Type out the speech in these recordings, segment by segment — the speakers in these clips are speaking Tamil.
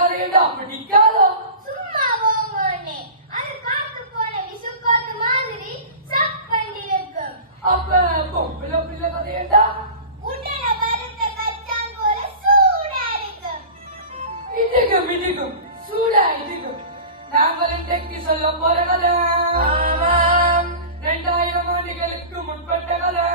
கதையண்டா பிடிக்காதோ? சும்மா போங்கண்ணே. அது காத்து போன விசுக்காத்து மாதிரி சப்பண்டி இருக்கும். அப்ப பொம்பளை பிள்ளை கதையண்டா உடல வறுத்த கச்சான் போல சூடா இருக்கும். இடிக்கும் இடிக்கும் சூடா இடிக்கும். நாங்கள் இன்றைக்கு சொல்ல போற கதை 2000 ஆண்டுகளுக்கு முற்பட்ட கதை.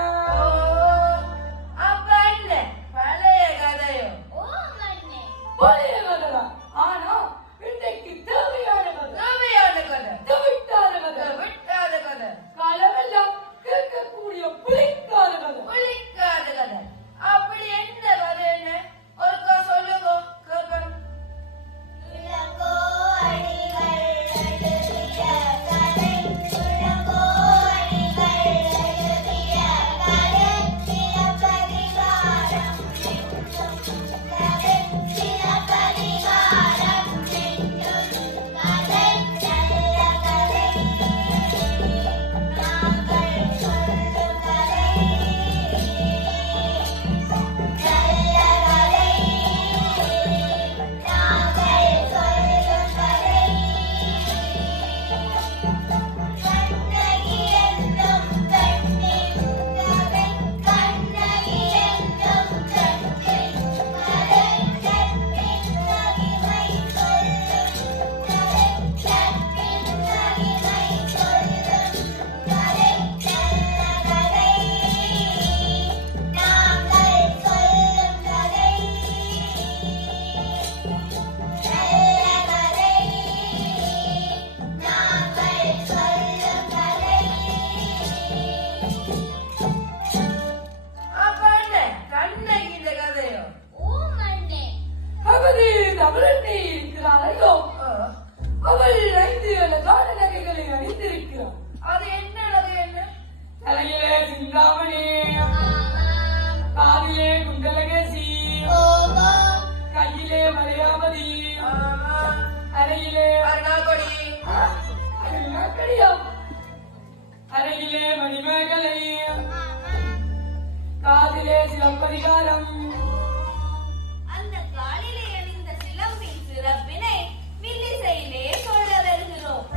அப்ப என்ன பழைய கதையோ? ஓமண்ணே. பழைய கதைதான். ஆனா இன்றைக்கு தேவையான கதை. தேவையான கதை, தவிட்டாத கதை. விட்டாத கதை, காலமெல்லாம் கேட்கக்கூடிய புளிக்காத கதை. புளிக்காத கதை. அப்படி என்ன கதை? என்ன ஒருக்கா சொல்லுங்க கேட்கணும். இளங்கோ அடிகள் எழுதிய கதை. இளங்கோ அடிகள் எழுதிய கதை. சிலப்பதிகாரம் என்னும் கதை. சிலப்பதிகாரம் என்னும் கதை. நல்ல கதை. நாங்கள் சொல்லும் கதை. நல்ல கதை. நாங்கள் சொல்லும் கதை. கண்ணகி என்னும் பெண்ணின் கதை. கண்ணகி என்னும் பெண்ணின் கதை. கற்பின் மகிமை சொல்லும் கதை. கற்பின் மகிமை சொல்லும் கதை. நல்ல கதை. நாங்கள் சொல்லும் கதை. நல்ல கதை. நாங்கள் சொல்லும் கதை. அப்ப என்ன கண்ணகி இந்த கதையோ? ஓமண்ணே. அவரு தமிழண்ணே இருக்கிறாரோ? அவள் 5 கால நகைகளை அணிந்திருக்கிறார். அது என்ன கதை? என்ன தலையிலே சிந்தாமணி, ஆமாம். காதிலே குண்டலகேசி, ஓமோ. கையிலே மலையாவதி, ஆமா, அறையிலே அருணாகொடி, கடியம், அறையிலே மணிமேகலை, ஆமாம். காதிலே சிலப்பதிகாரம். அந்த காலிலே அணிந்த சிலம்பின் சிறப்பினை வில்லிசையிலே சொல்ல வருகிறோம்.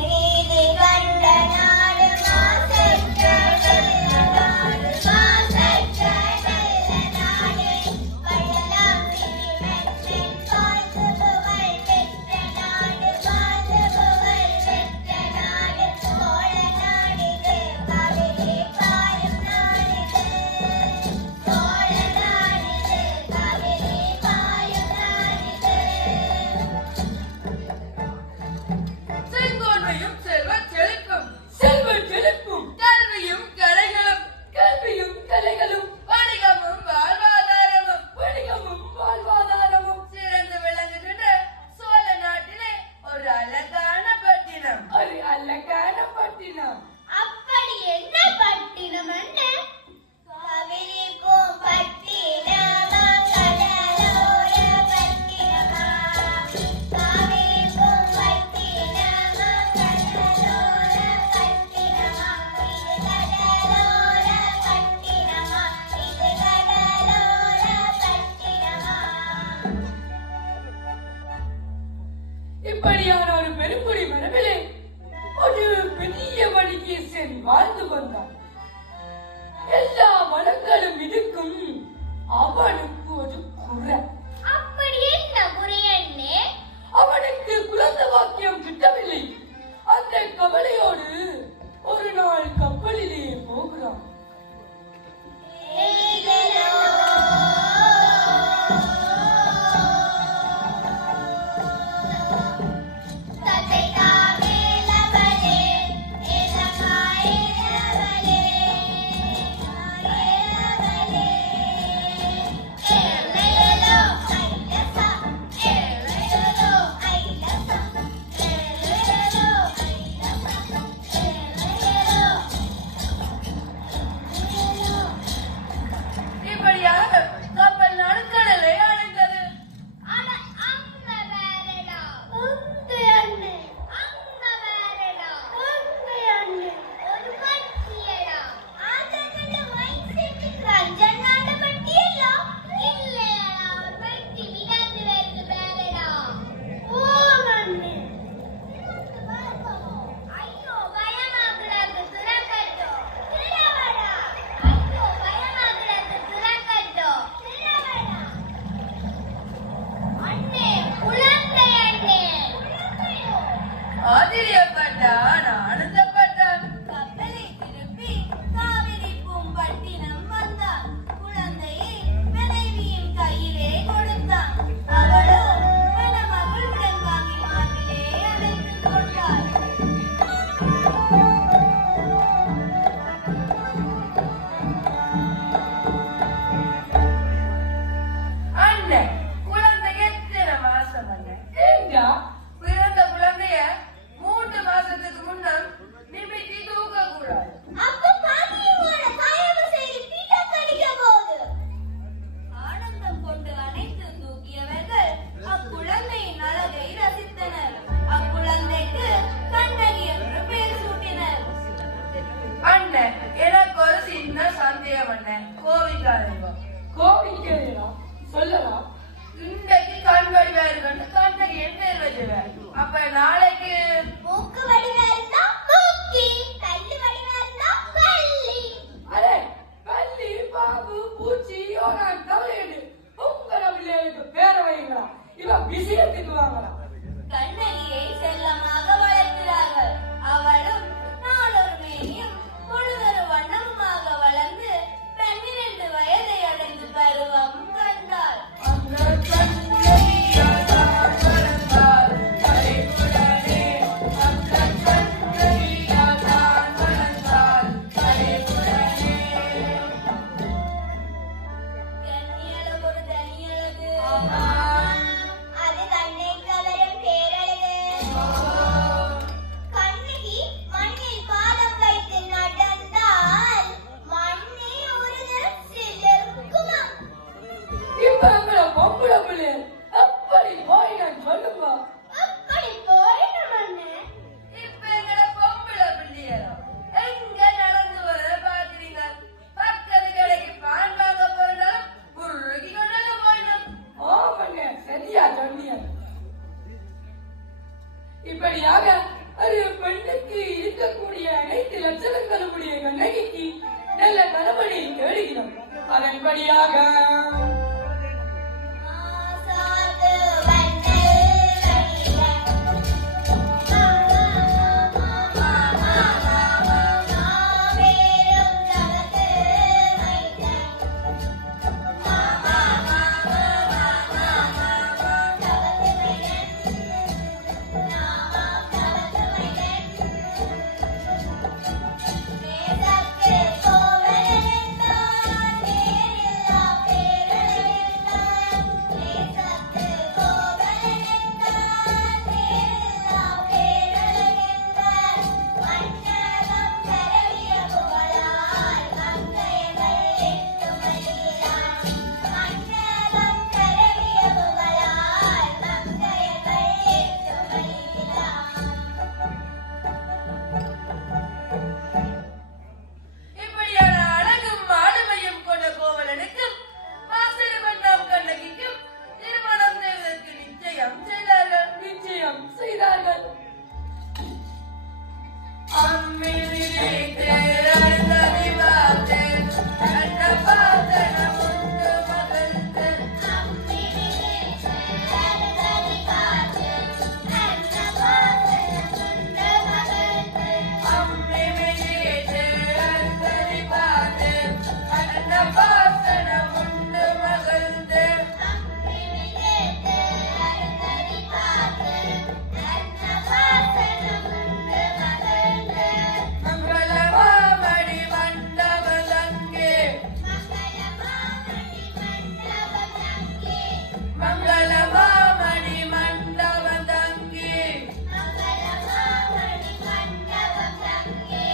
நீதி கண்ட நாடு மாசற்ற நல்ல நாடு. மாசற்ற நல்ல நாடு. வள்ளலாம் விழிமென்றன் வாழ்த்து புகழ் பெற்ற நாடு. வாழ்த்து புகழ் பெற்ற நாடு. சோழ நாடிது காவிரி பாயும் நாடிது. சோழ நாடிது காவிரி பாயும் நாடிது. செங்கோன்மையும் செல்வ செழிப்பும், செல்வ செழிப்பும், கல்வியும் கலைகளும், கல்வியும் கலைகளும், வணிகமும் வாழ்வாதாரமும் வணிகமும் வாழ்வாதாரமும் சிறந்து விளங்குகின்ற சோழ நாட்டிலே ஒரு அழகான பட்டினம். ஒரு அழகான பட்டினம். அப்படி என்ன பட்டினம் என்ன? காவிரி பூம்பட்டினமா கடலோர பட்டினமா. காவிரி பூம்பட்டினமா கடலோர பட்டினமா. இது கடலோர பட்டினமா. இது கடலோர பட்டினமா. இப்படியான ஒரு பெருங்குடி மரபிலே ஒரு பெரிய வணிகேசன் வாழ்ந்து வந்தான். எல்லா வளங்களும் இருக்கும். அவனுக்கு ஒரு குறை. அப்படி என்ன குறை அண்ணே? அவனுக்கு குழந்தை வாக்கியம் கிட்டவில்லை. அந்த கவலையோடு ஒரு நாள் கப்பலிலே போகிறான். தத்தை தாமேலவளே ஏலமாயிலவளே ஏலவளே வச்சிருவேன். அப்ப நாளைக்கு மூக்கு வடிவா இருந்தா மூக்கி, கல்லு வடிவா இருந்தா பல்லி. அரே பள்ளி பாம்பு பூச்சி யோனான் தவளையடு உங்கள பிள்ளைகளுக்கு பேர வைங்களா இவ விஷயத்துக்கு வாங்கலாம். கண்ணகியை செல்லமாக வளர்க்கிறார்கள். அவளும் நாளொரு மேனியும் பொழுதொரு வண்ணமுமாக வளர்ந்து 12 வயதை அடைந்து பருவம் கண்டாள். அந்த கண்ணையாதான் வளர்ந்தாள் கலைவுடனே, அந்த கண்ணையாதான் வளர்ந்தாள் கலைவுடனே. கண்ணியழகு ஒரு தனியழகு. அது கண்ணை கவரும் பேரழகு. கண்ணகி மண்ணில் பாதம் வைத்து நடந்தால் மண்ணே ஒருதரம் சிலிர்க்குமா? இப்ப எங்களை பொம்பளை பிள்ளைகள் எப்படி போயினு சொல்லுங்க. அப்படி போயிடும் அண்ணே. இப்ப எங்களை பொம்பளை பிள்ளையரோ எங்க நடந்து வர பாக்குறீங்க? பக்கத்து கடைக்கு பான் வாங்க போறதாலும் முருகி கொண்டால போயிடும். ஆமாங்க சரியா சொன்னீங்க. இப்படியாக அது பெண்ணுக்கு இருக்கக்கூடிய அனைத்து லட்சணங்களும் உடைய கண்ணகிக்கு நல்ல கணவனை தேடுகிறோம். அதன்படியாக மாசாத்து வண்ணல் வடிவம் மாவேரும் தவத்து மைந்தன் தவத்து மைந்தன் நாமாம் தவத்து மைந்தன் மேதற்கு கோவலென்றான் நேரில்லா பேரழகென்றான் மேதற்கு கோவலென்றான் நேரில்லா பேரழகென்றான் மன்னகம் கரவிய புகழால் மங்கையர்கள் எட்டுமணியிலான் மன்னகம் கரவிய புகழால் மங்கையர்கள் எட்டுமணியிலான். இப்படியான அழகும் ஆளுமையும் கொண்ட கோவலனுக்கும் மாசரு பண்ணாம் கண்ணகிக்கும் திருமணம் செய்வதற்கு நிச்சயம் செய்தார்கள். நிச்சயம் செய்தார்கள். அம்மி விழித்து அழுந்ததி பார்த்து கண்ட பாசனம் உண்டு மகிழ்ந்து அம்மி விழித்து அழுததி பார்த்து அன்னவாசனம் உண்டு மகிழ்ந்து. அம்மி விழித்து அழுந்ததி பார்த்து கண்ட பாசனம் உண்டு மகிழ்ந்து அம்மி விழித்து அழுததி பார்த்து அன்னவாசனம் உண்டு மகிழ்ந்து. மங்களமாமணி மண்டபம் அங்கே மங்களமாமணி மண்டபம் அங்கே மங்களமாமணி மண்டபம் அங்கே மங்களமாமணி மண்டபம் அங்கே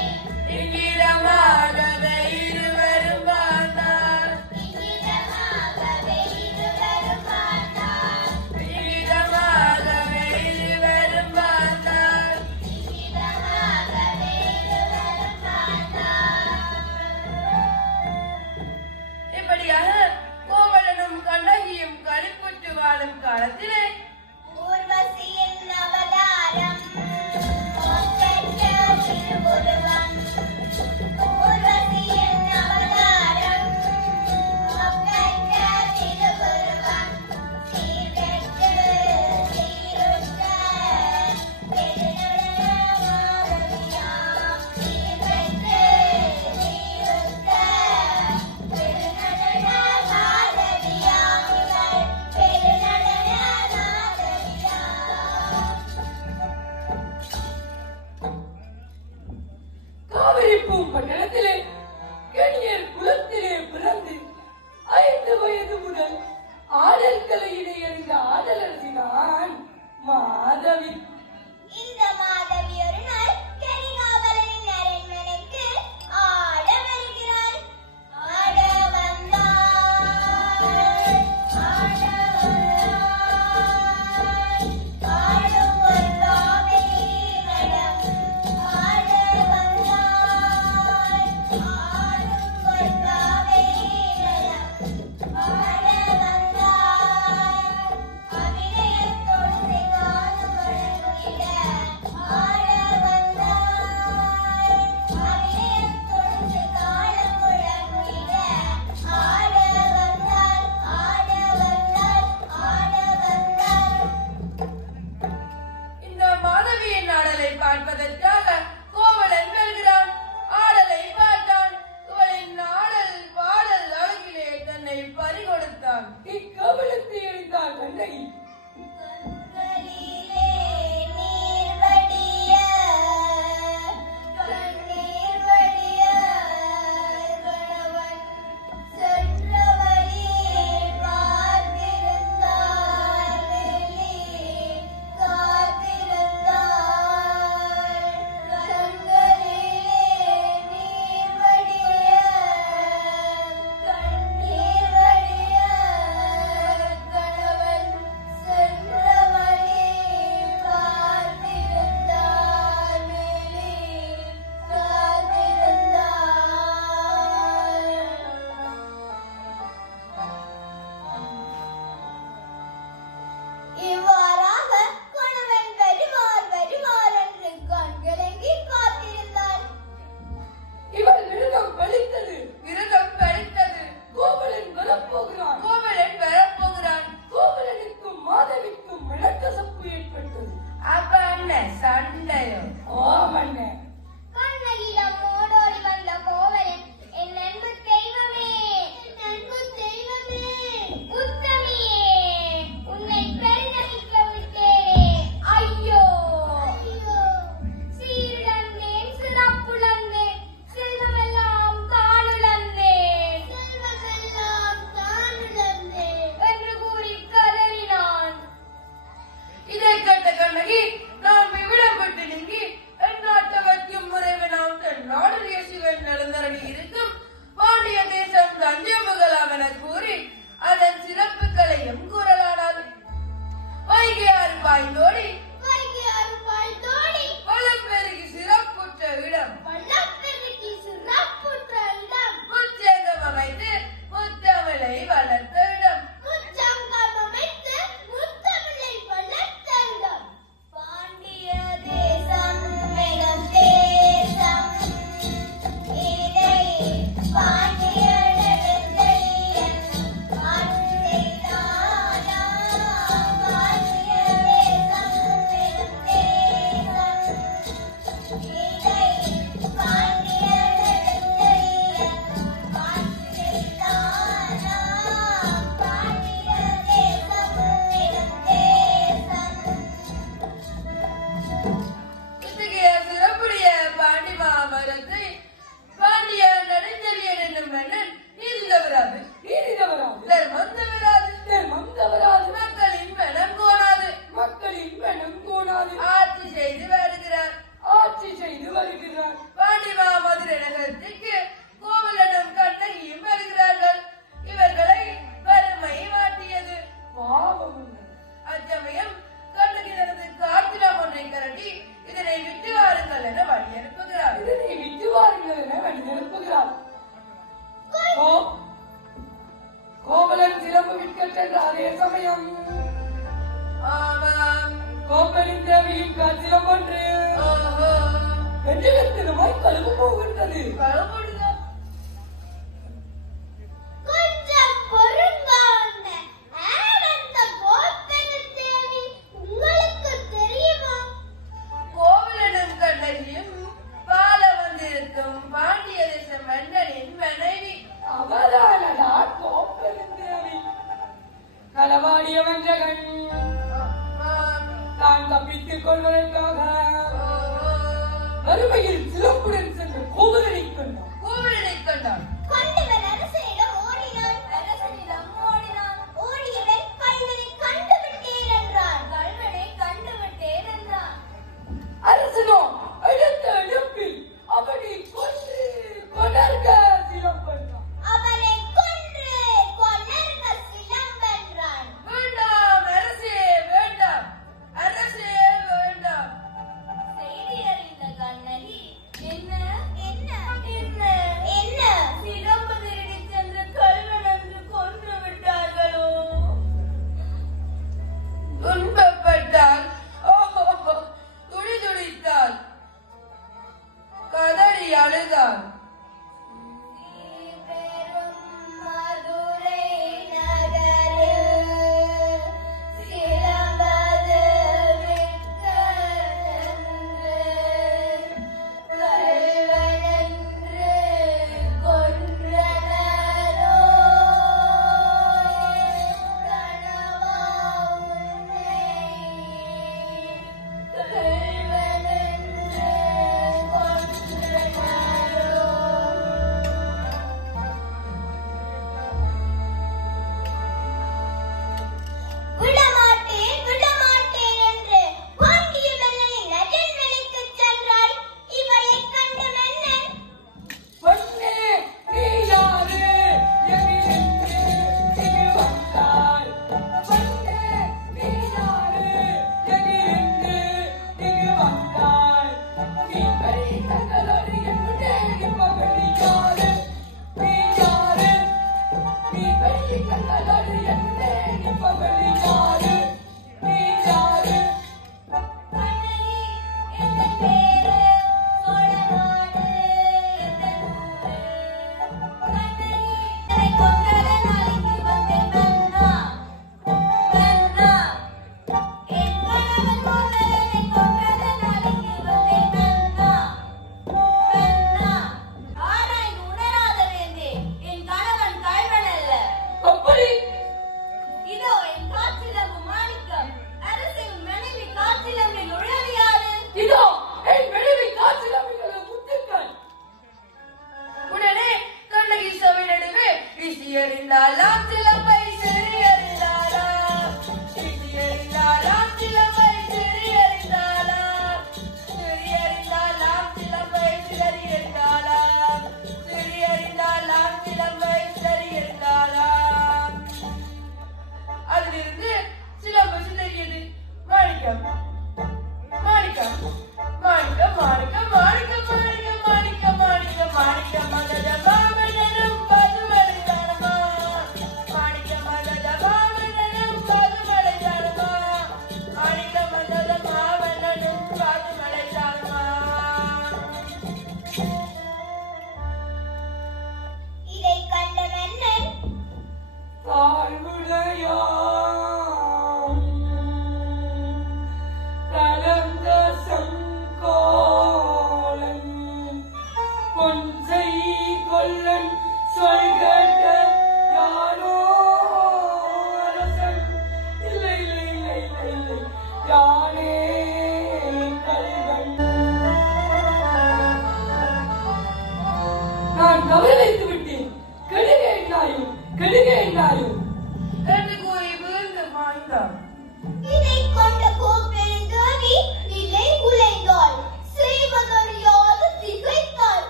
இங்கிதமாகவே இருவரும் வாழ்ந்தார். இங்கிதமாகவே இருவரும் வாழ்ந்தார். இங்கிதமாகவே இருவரும் வாழ்ந்தார். இங்கிதமாகவே இருவரும் வாழ்ந்தார். இப்படியாக கோவலனும் கண்ணகியும் களிப்புற்று வாழும் காலத்திலே ஊர்வசியின் அவதாரம் ஒப்பற்ற திருவுருவம். ஊர்வசியின் அவதாரம் ஒப்பற்ற திருவுருவம். சீர்கெட்டு சீருற்ற பெருநடன மாதவியாம். சீர்கெட்டு சீருற்ற பெருநடன மாதவியாம். இவள் பெருநடன மாதவியாம். காவிரி பூம்பட்டணத்திலே கணியர் குலத்திலே பிறந்து 5 வயது முதல் ஆடல் கலையிலே இருந்த ஆடலரசிதான் மாதவி. இந்த மாதவி ஒரு நாள் கரிகாவலனின் அரண்மனைக்கு ஆட வருகிறாள். ஆட வந்தாள், ஆட வந்தாள், ஆடும் ஒரு காவிரி நடம். ஆட வந்தாள், ஆடும் ஒரு காவிரி நடம். ஆட வந்தாள், அபிநயத்தோடு சிங்காரம் பாய்ந்தோடி வைகையாறு பாய்ந்தோடி வளம் பெருகி சிறப்புற்ற இடம் வள்ளம் பெருகி சிறப்புற்ற இடம் முச்சங்கம் அமைத்து முத்தமிழை வளர்த்த இடம் முச்சங்கம் அமைத்து முத்தமிழை வளர்த்த இடம் பாண்டிய தேசம் எங்கள் தேசம் இதை பாண்டிய நெடுஞ்செழியன் ஆட்சிதானா பாண்டிய தேசம் எங்கள் தேசம் இதை பாண்டிய நெடுஞ்செழியன் ஆட்சிதானா பாண்டிய தேசம் எங்கள் தேசம் இத்தகைய சிறப்புடைய பாண்டி மாமரத்தை பாண்டிய நெடுஞ்செழியன் என்னும் மன்னன் நீதி தவறாது தர்மம் தவறாது மக்களின் மனம் கோணாது ஆட்சி செய்து வருகிறார் பாண்டி மாமதுரை நகரத்திற்கு கோவலனும் கண்ணகியும் வருகிறார்கள் இவர்களை வறுமை வாட்டியது அச்சமயம் கண்ணகி தனது காத்திரம் ஒன்றை கரட்டி இதனை விட்டு வாருங்கள் என வழி அனுப்புகிறார் கோவலன் சிலம்பு விற்க சென்ற அதே சமயம் ஆமாம் கோவலின் தேவியின் காட்சிலம் ஒன்று ஓஹோ வெற்றிடத்திலுமாய் கழுவு போகின்றது. கழுவுடுதா கொஞ்சம் பொறுங்க அண்ணே. ஆனந்த கோப்பெரு தேவி உங்களுக்கு தெரியுமா? கோவலனும் கண்ணகியும் பால வந்திருக்கும் பாண்டிய தேச மன்னனின் மனைவி அவரானடா கோவலின் தேவி. களவாடிய வஞ்சகன் தான் தப்பித்துக் கொள்வதற்காக வறுமையில் சிலம்புடன் சென்று கோவலனைக் கண்டான். கொண்டு வர அரசனிடம் ஓடினான். அரசனிடம் ஓடினான். ஓடியவன் கள்வனை கண்டுவிட்டேன் என்றான். கள்வனை கண்டுவிட்டேன் என்றான். அரசனோ அடுத்த இடத்தில் அவனை கொன்று கொடர்க சிலம்பென்றான். அவனை கொன்று கொல்லர்க சிலம்பென்றான். வேண்டாம் அரசே வேண்டாம் அரசே வேண்டாம் செய்தி அறிந்த கண்ணகி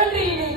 என்று இனி